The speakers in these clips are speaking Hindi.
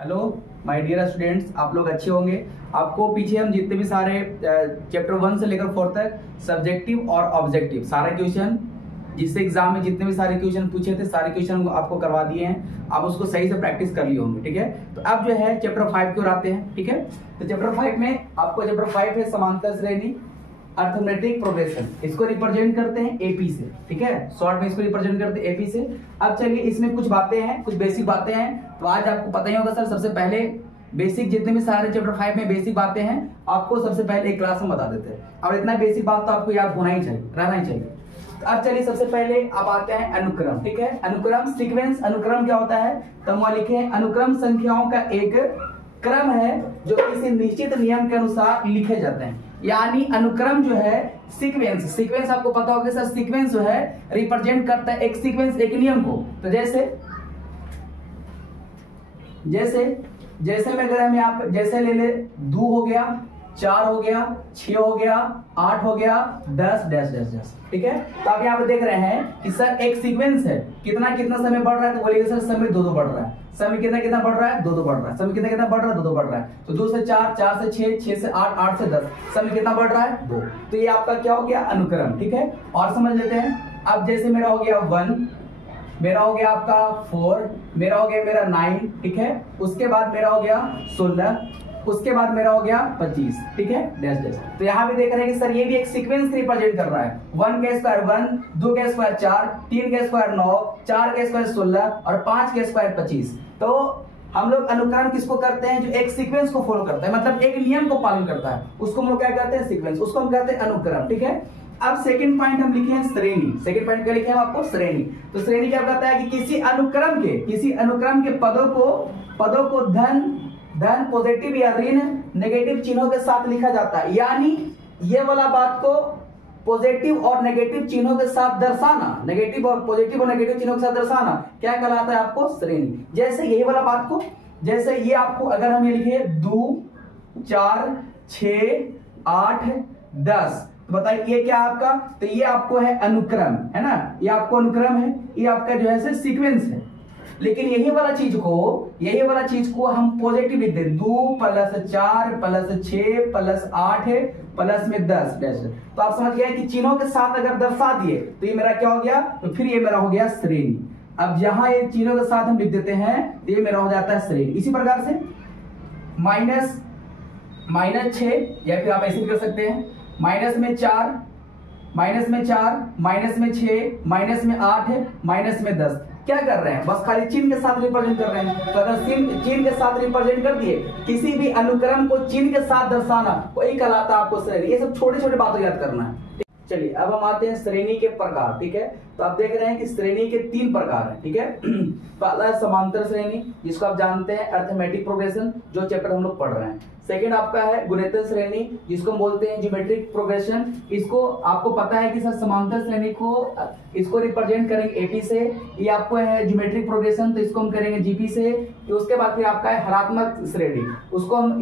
हेलो माय डियर स्टूडेंट्स, आप लोग अच्छे होंगे। आपको पीछे हम जितने भी सारे चैप्टर 1 से लेकर 4 तक सब्जेक्टिव और ऑब्जेक्टिव सारे क्वेश्चन जिससे एग्जाम में जितने भी सारे क्वेश्चन पूछे थे सारे क्वेश्चन आपको करवा दिए हैं। आप उसको सही से प्रैक्टिस कर लिए होंगे, ठीक है। तो अब जो है चैप्टर 5 की ओर आते हैं, ठीक है। तो चैप्टर 5 में आपको चैप्टर 5 है समांतर श्रेणी अर्थमेटिक प्रोग्रेशन। इसको रिप्रेजेंट करते हैं एपी से, ठीक है। शॉर्ट में इसको रिप्रेजेंट करते हैं एपी से। अब चलिए इसमें कुछ बातें हैं, कुछ बेसिक बातें हैं। तो आज आपको पता ही होगा सर, सबसे पहले बेसिक जितने भी सारे चैप्टर 5 में बेसिक बातें हैं आपको सबसे पहले एक क्लास में बता देते हैं। और इतना बेसिक बात तो आपको याद होना ही चाहिए, रहना ही चाहिए। तो अब चलिए सबसे पहले आप आते हैं अनुक्रम, ठीक है। अनुक्रम सीक्वेंस। अनुक्रम क्या होता है तो हम लिखे अनुक्रम संख्याओं का एक क्रम है जो किसी निश्चित नियम के अनुसार लिखे जाते हैं। यानी अनुक्रम जो है सीक्वेंस, सीक्वेंस आपको पता होगा सर, सीक्वेंस जो है रिप्रेजेंट करता है एक सीक्वेंस, एक नियम को। तो जैसे में अगर हम यहाँ पे जैसे ले ले 2 हो गया, 4 हो गया, 6 हो गया, 8 हो गया, 10 डैश डैश डैश, ठीक है। तो आप यहाँ पे देख रहे हैं कि सर एक सीक्वेंस है, कितना कितना समय बढ़ रहा है। तो बोलिए सर समय 2 बढ़ रहा है। समय कितना कितना बढ़ रहा है, 2 बढ़ रहा है। समय कितना कितना बढ़ रहा है, 2 बढ़ रहा है। तो 2 से 4, 4 से 6, 6 से 8, 8 से 10, समय कितना बढ़ रहा है, 2। तो ये आपका क्या हो गया, अनुक्रम, ठीक है। और समझ लेते हैं। अब जैसे मेरा हो गया 1, मेरा हो गया आपका 4, मेरा हो गया मेरा 9, ठीक है। उसके बाद मेरा हो गया 16, उसके बाद मेरा हो गया 25, ठीक है, डैश डैश। तो यहाँ पे देख रहे हैं कि सर ये भी एक सीक्वेंस रिप्रेजेंट कर रहा है। 1 का स्क्वायर 1, 2 का स्क्वायर 4, 3 का स्क्वायर 9, 4 का स्क्वायर 16 और 5 का स्क्वायर 25। तो हम लोग अनुक्रम किसको करते हैं, जो एक सीक्वेंस को फॉलो करता है, मतलब एक नियम को पालन करता है, उसको हम लोग क्या कहते हैं, सीक्वेंस। उसको हम कहते हैं अनुक्रम, ठीक है। अब सेकंड पॉइंट हम लिखे हैं श्रेणी। सेकंड पॉइंट क्या लिखे हैं आपको, श्रेणी। तो श्रेणी क्या कहता है कि किसी अनुक्रम के पदों को धन पॉजिटिव या ऋण नेगेटिव चिन्हों के साथ लिखा जाता है। यानी ये वाला बात को पॉजिटिव और नेगेटिव चिन्हों के साथ दर्शाना, नेगेटिव और पॉजिटिव और नेगेटिव चिन्हों के साथ दर्शाना क्या कहलाता है आपको, श्रेणी। जैसे यही वाला बात को, जैसे ये आपको अगर हम ये लिखे 2, 4, 6, 8, 10, तो बताइए ये क्या आपका, तो ये आपको है अनुक्रम, है ना। ये आपको अनुक्रम है, ये आपका जो है सीक्वेंस है। लेकिन यही वाला चीज को हम पॉजिटिव लिखते हैं, 2 + 4 + 6 + 8 प्लस में 10 डैश। तो आप समझ गए कि चिन्हों के साथ अगर दर्शा दिए तो ये मेरा क्या हो गया, तो फिर ये मेरा हो गया श्रेणी। अब जहां ये चिन्हों के साथ हम लिख देते हैं तो ये मेरा हो जाता है श्रेणी। इसी प्रकार से -6 या फिर आप ऐसे भी कर सकते हैं, -4, -4, -6, -8, -10। क्या कर रहे हैं, बस खाली चिन्ह के साथ रिप्रेजेंट कर रहे हैं। तो अगर चिन्ह के साथ रिप्रेजेंट कर दिए, किसी भी अनुक्रम को चिन्ह के साथ दर्शाना, वही कहलाता है आपको श्रेणी। ये सब छोटे छोटे बातें याद करना है। चलिए अब हम आते हैं श्रेणी के प्रकार, ठीक है। तो आप देख रहे हैं कि श्रेणी के 3 प्रकार हैं, ठीक है। पहला है समांतर श्रेणी, जिसको आप जानते हैं अर्थमेटिक प्रोग्रेशन, जो चैप्टर हम लोग पढ़ रहे हैं। सेकंड आपका है गुणित श्रेणी, जिसको हम बोलते हैं ज्योमेट्रिक प्रोग्रेशन। इसको आपको पता है कि सर समांतर श्रेणी को इसको रिप्रेजेंट करेंगे एपी से। ये आपको है ज्योमेट्रिक प्रोग्रेशन, तो इसको हम करेंगे जीपी से। उसके बाद फिर आपका है हरात्मक श्रेणी,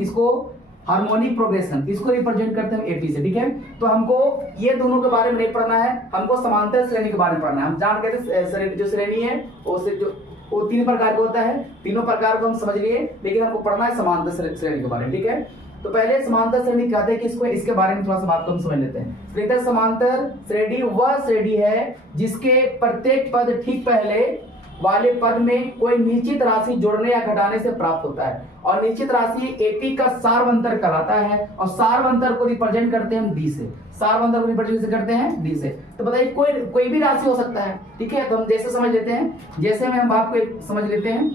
इसको हार्मोनिक प्रोग्रेशन, इसको रिप्रेजेंट करते हैं एपी से, ठीक है। तो हमको ये दोनों के बारे में नहीं पढ़ना है, हमको समांतर श्रेणी के बारे में पढ़ना है। हम जान कहते जो श्रेणी है वो 3 प्रकार का होता है। तीनों प्रकार को हम समझ लिए, लेकिन हमको पढ़ना है समांतर श्रेणी के बारे में, ठीक है। तो पहले समांतर श्रेणी कहते हैं किसको, इसके बारे में थोड़ा सा बात को हम समझ लेते हैं। समांतर श्रेणी वह श्रेणी है जिसके प्रत्येक पद ठीक पहले वाले पद में कोई निश्चित राशि जोड़ने या घटाने से प्राप्त होता है। और निश्चित राशि एपी का सारवंतर कहलाता है। और सारवंतर को रिप्रेजेंट करते हैं हम डी से। सारवंतर को रिप्रेजेंट करते हैं डी से। तो बताइए कोई भी राशि हो सकता है, ठीक है। तो हम जैसे समझ लेते हैं, जैसे में हम बात को समझ लेते हैं।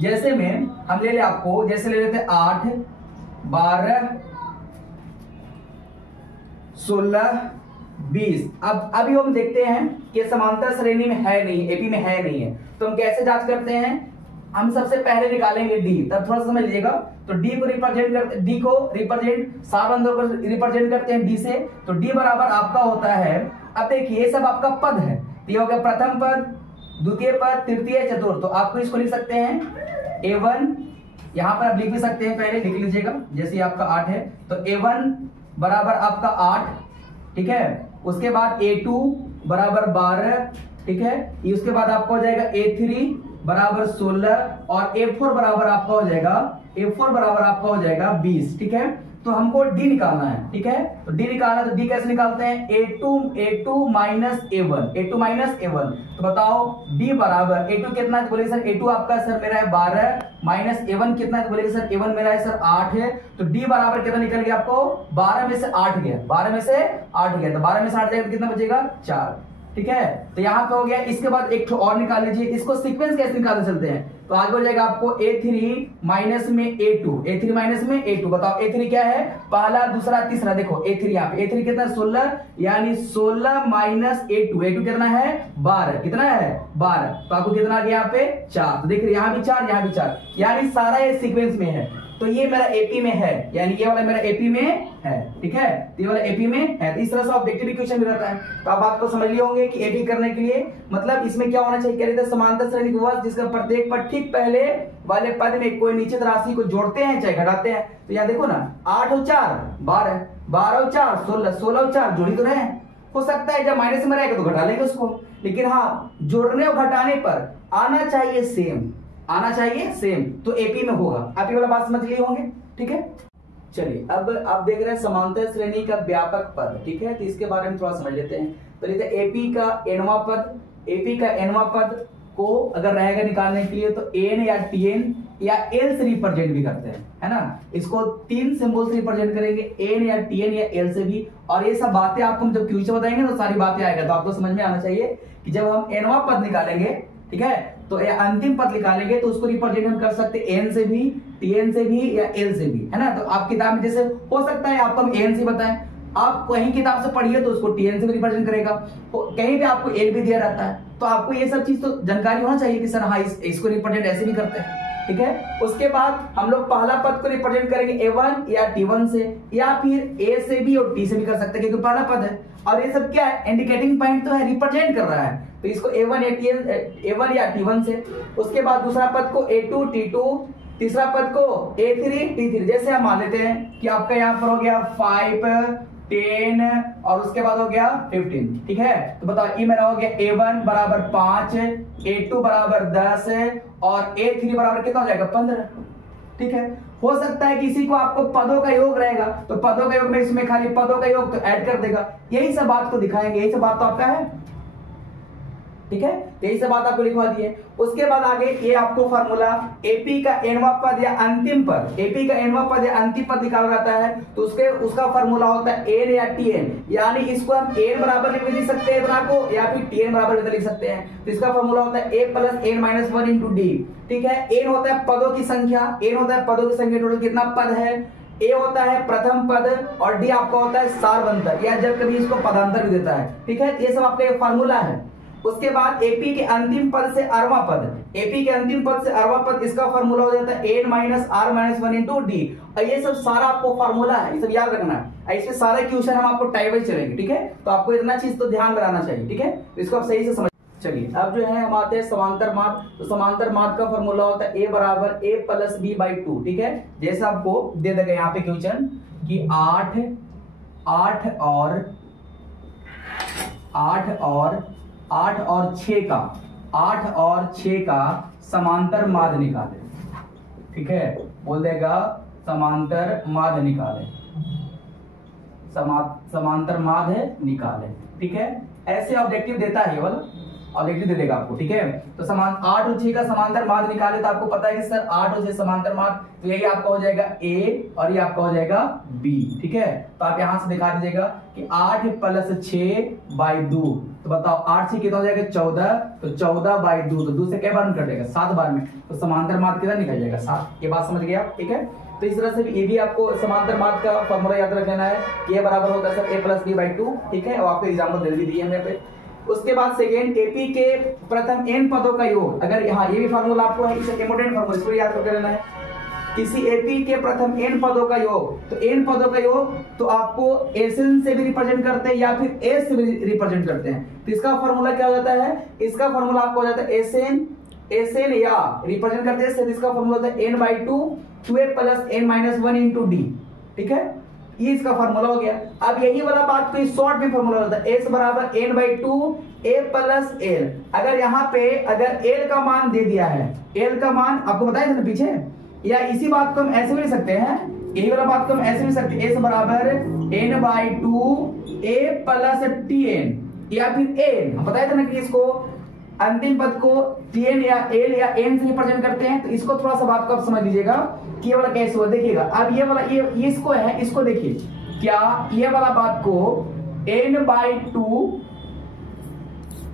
जैसे में हम ले ले आपको, जैसे ले लेते हैं 8, 12, 16, 20। अब अभी हम देखते हैं कि समांतर श्रेणी में है नहीं, एपी में है नहीं है। तो हम कैसे जांच करते हैं, हम सबसे पहले निकालेंगे डी। तब थोड़ा समझ लीजिएगा। तो डी को रिप्रेजेंट सारवंतर को रिप्रेजेंट करते हैं डी से। तो डी बराबर आपका होता है, अब देखिए ये सब आपका पद है। ये हो गया प्रथम पद, द्वितीय पद, तृतीय, चतुर्थ। तो आपको इसको लिख सकते हैं A1, यहां पर आप लिख भी सकते हैं, पहले लिख लीजिएगा। जैसे आपका 8 है तो A1 बराबर आपका 8, ठीक है। उसके बाद A2 बराबर 12, ठीक है। ये उसके बाद आपका हो जाएगा A3 बराबर 16 और A4 बराबर आपका हो जाएगा 20, ठीक है। तो हमको D निकालना है, ठीक है। तो D निकालना, तो D कैसे निकालते हैं, A2 माइनस A1, तो बताओ D बराबर A2 कितना है, तो बोले सर A2 आपका सर मेरा है 12 माइनस A1 कितना है, तो बोले सर A1 मेरा है सर 8 है। तो D बराबर कितना निकल गया आपको, 12 में से 8 गया, तो 12 में से 8 जाएगा तो कितना बचेगा 4, ठीक है। तो यहाँ पे हो गया। इसके बाद एक और निकाल लीजिए, इसको सीक्वेंस कैसे निकालते चलते हैं। तो आगे हो जाएगा आपको A3 माइनस में A2, बताओ A3 क्या है, पहला दूसरा तीसरा, देखो A3 यहाँ पे A3 कितना 16, यानी 16 माइनस A2 कितना है 12, कितना है 12, तो आपको कितना आ गया यहाँ पे 4। तो देख रहे यहाँ भी 4 यहाँ भी 4, यानी सारा ये सीक्वेंस में है। तो ये मेरा एपी में है, यानी ये वाला मेरा एपी में है, ठीक है। तो ये वाला एपी में है। तो इस तरह से ऑब्जेक्टिव इक्वेशन भी रहता है। तो आप बात को समझ लिए होंगे कि एपी करने के लिए मतलब इसमें क्या होना चाहिए, कह रहे थे समांतर श्रेणी विभव जिसका प्रत्येक पद ठीक पहले वाले पद में कोई निश्चित राशि को जोड़ते हैं चाहे घटाते हैं। तो यहाँ देखो ना 8 और 4 12, 12 और 4 16, 16 और 4 जोड़ी तो रहे। हो सकता है जब माइनस में रहेगा तो घटा लेंगे उसको, लेकिन हाँ जोड़ने और घटाने पर आना चाहिए सेम, तो एपी में होगा। आप ये वाला बात समझ लिए होंगे, ठीक है। चलिए अब आप देख रहे हैं समांतर श्रेणी का व्यापक पद, ठीक है। तो इसके बारे में थोड़ा समझ लेते हैं। तो लेते एपी का एनवा पद को अगर रहेगा निकालने के लिए तो एन या टीएन या एल से रिप्रेजेंट भी करते हैं, है ना। इसको 3 सिंबल से रिप्रेजेंट करेंगे, एन या टीएन या एल से भी। और ये सब बातें आपको जब क्वेश्चन बताएंगे तो सारी बातें आएगा, तो आपको समझ में आना चाहिए कि जब हम एनवा पद निकालेंगे, ठीक है, तो ये अंतिम पद निकालेंगे तो उसको रिप्रेजेंट हम कर सकते हैं एन से भी, टीएन से भी या एल से भी, है ना। तो आप किताब में जैसे हो सकता है आपको हम एन से बताएं, आप कहीं किताब से पढ़िए तो उसको टीएन से भी रिप्रेजेंट करेगा, कहीं पे आपको एल भी दिया रहता है। तो आपको ये सब चीज तो जानकारी होना चाहिए कि सर हाँ इसको रिप्रेजेंट ऐसे भी करते हैं, ठीक है। उसके बाद हम लोग पहला पद को रिप्रेजेंट करेंगे A1 या T1 से, या फिर A से भी और T से भी कर सकते हैं क्योंकि पहला पद है। और ये सब क्या है, इंडिकेटिंग पॉइंट तो है, रिप्रेजेंट कर रहा है, तो इसको A1 या T1 से। उसके बाद दूसरा पद को A2 T2, तीसरा पद को A3 T3। जैसे हम मान लेते हैं कि आपका यहाँ पर हो गया 5 10 और उसके बाद हो गया 15, ठीक है। तो बताओ ये मेरा हो गया A1 बराबर 5, A2 बराबर 10 और A3 बराबर कितना हो जाएगा 15, ठीक है। हो सकता है किसी को आपको पदों का योग रहेगा तो पदों का योग में इसमें खाली पदों का योग तो ऐड कर देगा। यही सब बात को दिखाएंगे, यही सब बात तो आपका है, ठीक है। यही सब बात आपको लिखवा दी है। उसके बाद आगे ये आपको फार्मूला एपी का एनवा पद या अंतिम पद, एपी का एनवा पद या अंतिम पद निकाला जाता है तो उसका फार्मूला होता है एन या टीएन, यानी इसको हम एन बराबर लिख सकते हैं इतना को, या फिर टीएन बराबर लिख सकते हैं। तो इसका फार्मूला होता है a plus n minus 1 into d, ठीक है। एन होता है पदों की संख्या, टोटल कितना पद है, ए होता है प्रथम पद और डी आपका होता है सारवंतर, या जब कभी इसको पदांतर भी देता है, ठीक है। ये सब आपका एक फार्मूला है। उसके बाद एपी के अंतिम पद से अरवा पद, इसका फार्मूला हो जाता है n minus r minus 1 into d. और ये सब सारा आपको फार्मूला है, ये सब याद रखना है। इसमें सारे क्वेश्चन हम आपको टाइप वाइज चलेंगे, ठीक है। तो आपको इतना चीज तो ध्यान में रहना चाहिए, ठीक है। तो इसको आप सही से समझ। चलिए अब जो है हम आते हैं समांतर माद। तो समांतर माद का फार्मूला होता है ए बराबर ए प्लस बी बाई 2, ठीक है। जैसे आपको दे देगा यहाँ पे क्वेश्चन कि 8 और 6 का समांतर माद निकाले, ठीक है। बोल देगा समांतर माद निकाले, समांतर माद है निकाले, ठीक है। ऐसे ऑब्जेक्टिव देता है, ये वाला ऑब्जेक्टिव दे देगा आपको, ठीक है। तो 8 और 6 का समांतर माद निकाले तो आपको पता है कि सर 8 और 6 समांतर माद, तो यही आपका हो जाएगा A और ये आपका हो जाएगा B, ठीक है। तो आप यहां से दिखा दीजिएगा कि 8 प्लस 6 बाई 2, तो बताओ 8 से कितना हो जाएगा 14, तो 14 बाई 2, तो 2 से क्या बार में कटेगा 7 बार में, तो समांतर माद कितना निकल जाएगा 7। ये बात समझ गए आप, ठीक है। तो इस तरह से ये भी आपको समांतर माद का फॉर्मूला याद रख लेना है, ये बराबर होता है sir A plus b by 2, ठीक है। और आपको एग्जाम्पल दे दिए हैं पे। उसके बाद सेकेंड एपी के प्रथम एन पदों का योग, अगर यहाँ ये भी फार्मूला आपको है, इसे इंपोर्टेंट फार्मूला, इसको याद करके रहना है। किसी एपी के प्रथम एन पदों का योग, तो एन पदों का योग तो आपको एसएन से भी रिप्रेजेंट करते हैं या फिर एस से भी रिप्रेजेंट करते हैं। तो इसका फार्मूला क्या हो जाता है, इसका फार्मूला आपको हो जाता है एसएन या रिप्रेजेंट करते हैं, इसका फार्मूला होता है n/2 2a plus n minus 1 into d, ठीक है। ये इसका फॉर्मूला हो गया। अब यही वाला बात को शॉर्ट में फॉर्मूला होता है, s बराबर n/2 a प्लस l। अगर यहाँ पे अगर l का मान दे दिया है, l का मान आपको बताया था ना पीछे, या इसी बात को हम ऐसे भी लिख सकते हैं, यही वाला बात को हम ऐसे भी लिख सकते हैं, s बराबर n/2 a प्लस tn, या फिर a। हम बताया था ना कि इसको अंतिम पद को tn या l या n से रिप्रेजेंट करते हैं। तो इसको थोड़ा सा बात को आप समझ लीजिएगा कि ये वाला कैसे हुआ। देखिएगा अब ये वाला ये इसको है, इसको देखिए, क्या ये वाला बात को n/2,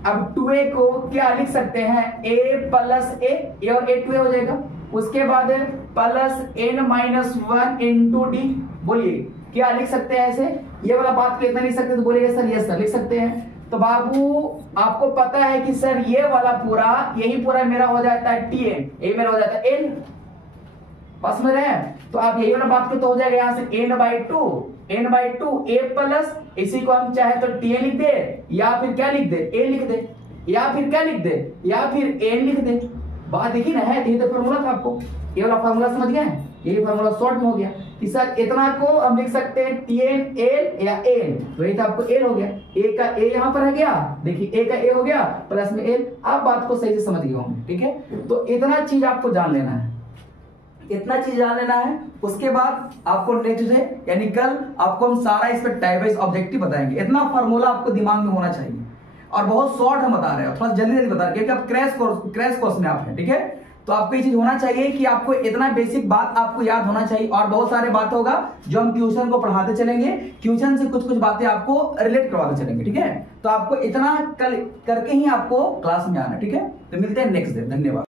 अब 2a को क्या लिख सकते हैं, a प्लस a और a 2a हो जाएगा। उसके बाद प्लस n-1 इंटू डी, बोलिए क्या लिख सकते हैं ऐसे, ये वाला बात को इतना लिख सकते हैं, तो बोलिएगा सर यस सर लिख सकते हैं। तो बाबू आपको पता है कि सर ये वाला पूरा, यही पूरा मेरा हो जाता है tn, ये मेरा हो जाता है l, पास में रहे। तो आप यही वाला बात को तो हो जाएगा यहाँ से n/2 a प्लस, इसी को हम चाहे तो tn लिख दे, या फिर क्या लिख दे, a लिख दे, या फिर क्या लिख दे, या फिर n लिख दे। बात देखी ना है, यही तो फॉर्मूला था आपको, ये वाला फॉर्मूला समझ गए, यही फॉर्मूला शॉर्ट में हो गया कि सर इतना को हम लिख सकते हैं tn l या n, तो ये तो आपको l हो गया, a का a यहाँ पर है गया, देखिए a का a हो गया प्लस में l। आप बात को सही से समझ गए होंगे, ठीक है। तो इतना चीज आपको जान लेना है, इतना चीज जान लेना है। उसके बाद आपको नेक्स्ट डे यानी कल आपको हम सारा इस पर टाइप वाइज ऑब्जेक्टिव बताएंगे। इतना फॉर्मूला आपको दिमाग में होना चाहिए, और बहुत शॉर्ट हम बता रहे हैं, थोड़ा जल्दी जल्दी बता रहे हैं क्योंकि आप क्रैश कोर्स में आप हैं, ठीक है। तो आपको ये चीज होना चाहिए कि आपको इतना बेसिक बात आपको याद होना चाहिए, और बहुत सारे बात होगा जो हम ट्यूशन को पढ़ाते चलेंगे, ट्यूशन से कुछ कुछ बातें आपको रिलेट करवाते चलेंगे, ठीक है। तो आपको इतना कल करके ही आपको क्लास में आना, ठीक है। तो मिलते हैं नेक्स्ट डे, धन्यवाद।